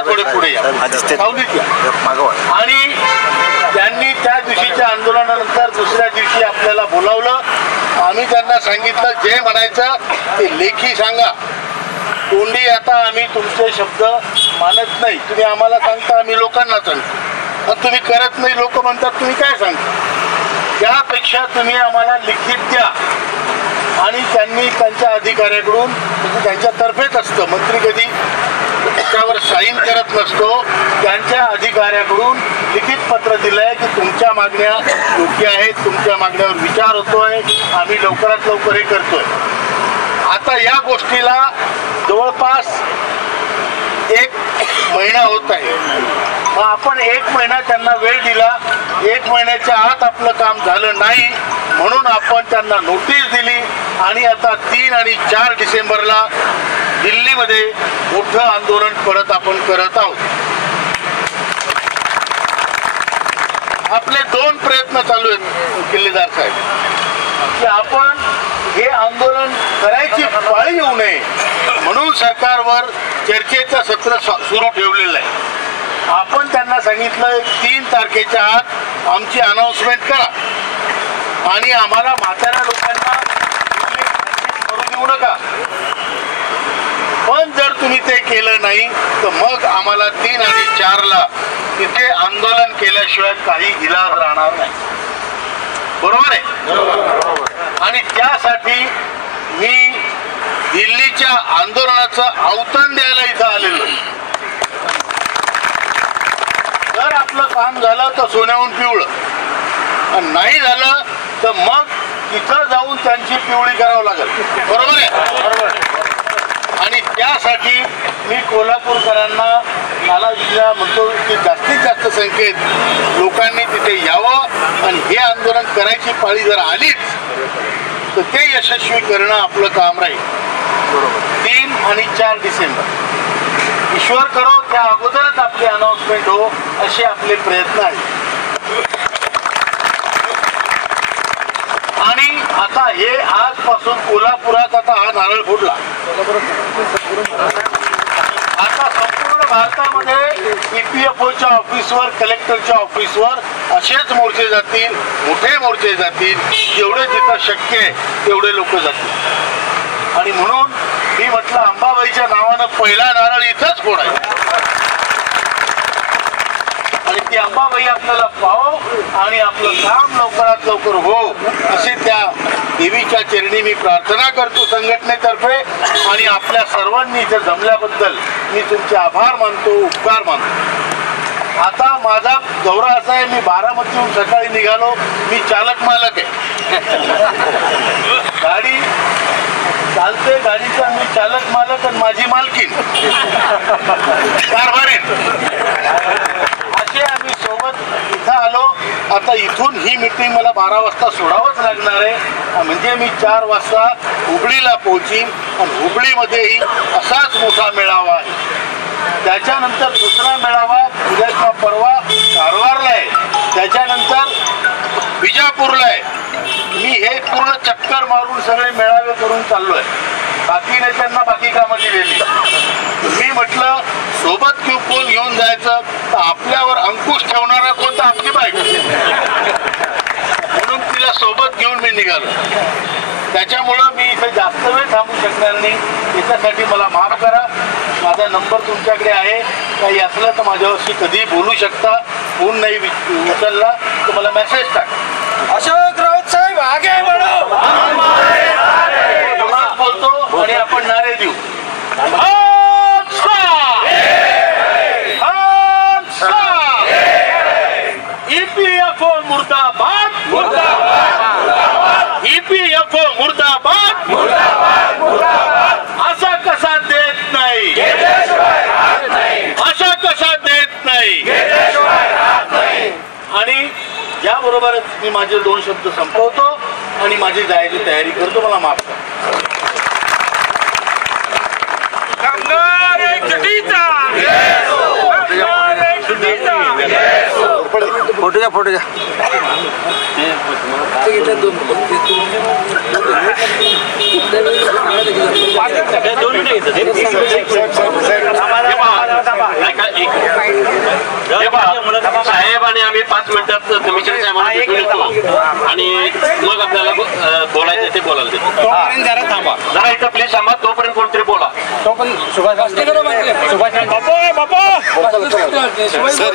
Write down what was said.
या थोडे पुढे या सावलीत या. आणि त्यांनी त्या दिवशीच्या आंदोलनानंतर दुसऱ्या दिवशी आपल्याला बोलावलं. आम्ही त्यांना सांगितलं जे म्हणायचं ते लेखी सांगा, तोंडी आता आम्ही तुमचे शब्द मानत नाही. तुम्ही आम्हाला सांगता, आम्ही लोकांना सांगतो, आणि तुम्ही करत नाही. लोक म्हणतात तुम्ही काय सांगता. त्यापेक्षा तुम्ही आम्हाला लिखित द्या. आणि त्यांनी त्यांच्या अधिकाऱ्याकडून, म्हणजे त्यांच्यातर्फेच असतं, मंत्री कधी त्याच्यावर साईन करत नसतो, त्यांच्या अधिकाऱ्याकडून लिखित पत्र दिलंय की तुमच्या मागण्या योग्य आहेत, तुमच्या मागण्यावर विचार होतोय, आम्ही लवकरात लवकर हे करतोय. आता या गोष्टीला जवळपास 1 महिना होत आहे. मग आपण 1 महिना त्यांना वेळ दिला. 1 महिन्याच्या आत आपलं काम झालं नाही म्हणून आपण त्यांना नोटीस दिली. आणि आता 3 आणि 4 डिसेंबरला दिल्लीमध्ये मोठं आंदोलन परत आपण करत आहोत. आपले 2 प्रयत्न चालू आहेत किल्लेदार साहेब, की आपण हे आंदोलन करायची पाळी येऊ नये म्हणून सरकारवर चर्चेचं सत्र सुरू ठेवलेलं आहे. आपण त्यांना सांगितलं 3 तारखेच्या आत आमची अनाउन्समेंट करा आणि आम्हाला म्हाताऱ्या लोकांना करू देऊ नका. पण जर तुम्ही ते केलं नाही तर मग आम्हाला 3 आणि 4ला तिथे आंदोलन केल्याशिवाय काही इलाज राहणार नाही. बरोबर आहे. आणि त्यासाठी मी दिल्लीच्या आंदोलनाचं आव्हान द्यायला इथं आलेलो. जर आपलं काम झालं तर सोन्याहून पिवळं, आणि नाही झालं तर मग तिथं जाऊन त्यांची पिवळी करावं लागेल. बरोबर आहे. आणि त्यासाठी मी कोल्हापूरकरांना मला जिल्हा म्हणतो की जास्तीत जास्त संख्येत लोकांनी तिथे यावं आणि हे आंदोलन करायची पाळी जर आलीच तर ते यशस्वी करणं आपलं काम राहील. 3 आणि 4 डिसेंबर ईश्वर करो त्या अगोदरच आपली अनाउन्समेंट हो असे आपले प्रयत्न आहेत. आणि आता हे आजपासून कोल्हापुरात आता हा नारळ फोडला. आता संपूर्ण भारतामध्ये EPFOच्या ऑफिसवर, कलेक्टरच्या ऑफिसवर असेच मोर्चे जातील, मोठे मोर्चे जातील. जेवढे जिथं शक्य आहे तेवढे लोक जातील. आणि म्हणून मी म्हटलं अंबाबाईच्या नावानं पहिला नारळ इथंच फोडायचा आणि ती अंबाबाई आपल्याला पाहो आणि आपलं काम लवकरात लवकर हो असे त्या देवीच्या चरणी मी प्रार्थना करतो संघटनेतर्फे. आणि आपल्या सर्वांनी इथे जमल्याबद्दल मी तुमचे आभार मानतो, उपकार मानतो. आता माझा दौरा असा आहे, मी बारामतीहून सकाळी निघालो. मी चालक मालक आहे, गाडी चालते, गाडीचा मी चालक मालक आणि माझी मालकीन कारभारीण असे आम्ही सोबत इथं आलो. आता इथून ही मीटिंग मला 12 वाजता सोडावंच लागणार आहे. म्हणजे मी 4 वाजता हुबळीला पोहोचीन आणि हुबळीमध्येही असाच मोठा मेळावा आहे. त्याच्यानंतर दुसरा मेळावा उद्या किंवा परवा कारवारला आहे. त्याच्यानंतर बिजापूरला आहे. मी हे पूर्ण चक्कर मारून सगळे मेळावे करून चाललोय. बाकी नेत्यांना बाकी कामं दिलेली. मी म्हटलं सोबत कोण घेऊन जायचं तर आपल्यावर अंकुश ठेवणारा कोणता आपली बाईक, म्हणून तिला सोबत घेऊन मी निघालो. त्याच्यामुळं मी इथे जास्त वेळ थांबू शकणार नाही. याच्यासाठी मला माफ करा. माझा नंबर तुमच्याकडे आहे. काही असलं तर माझ्यावरशी कधी बोलू शकता. फोन नाही उचलला तर मला मेसेज टाका. अशोक राऊत साहेब आगे बढो बोलतो आणि आपण नारे देऊ. EPFO मुर्दाबाद, EPFO मुर्दाबाद. असा कसा देत नाही, असा कसा देत नाही. आणि याबरोबरच मी माझे 2 शब्द संपवतो आणि माझी जायची तयारी करतो. मला माफ करा. फोटो घ्या, फोटो घ्या. साहेब आणि आम्ही 5 मिनिटात कमिशनर साहेबांना भेटून येतो आणि मग आपल्याला बोलायचं ते बोलायला देतो. तोपर्यंत जरा थांबा. जरा इथं प्लीज थांबा, तोपर्यंत कोणतरी बोला. तो पण सुभाष बापा सर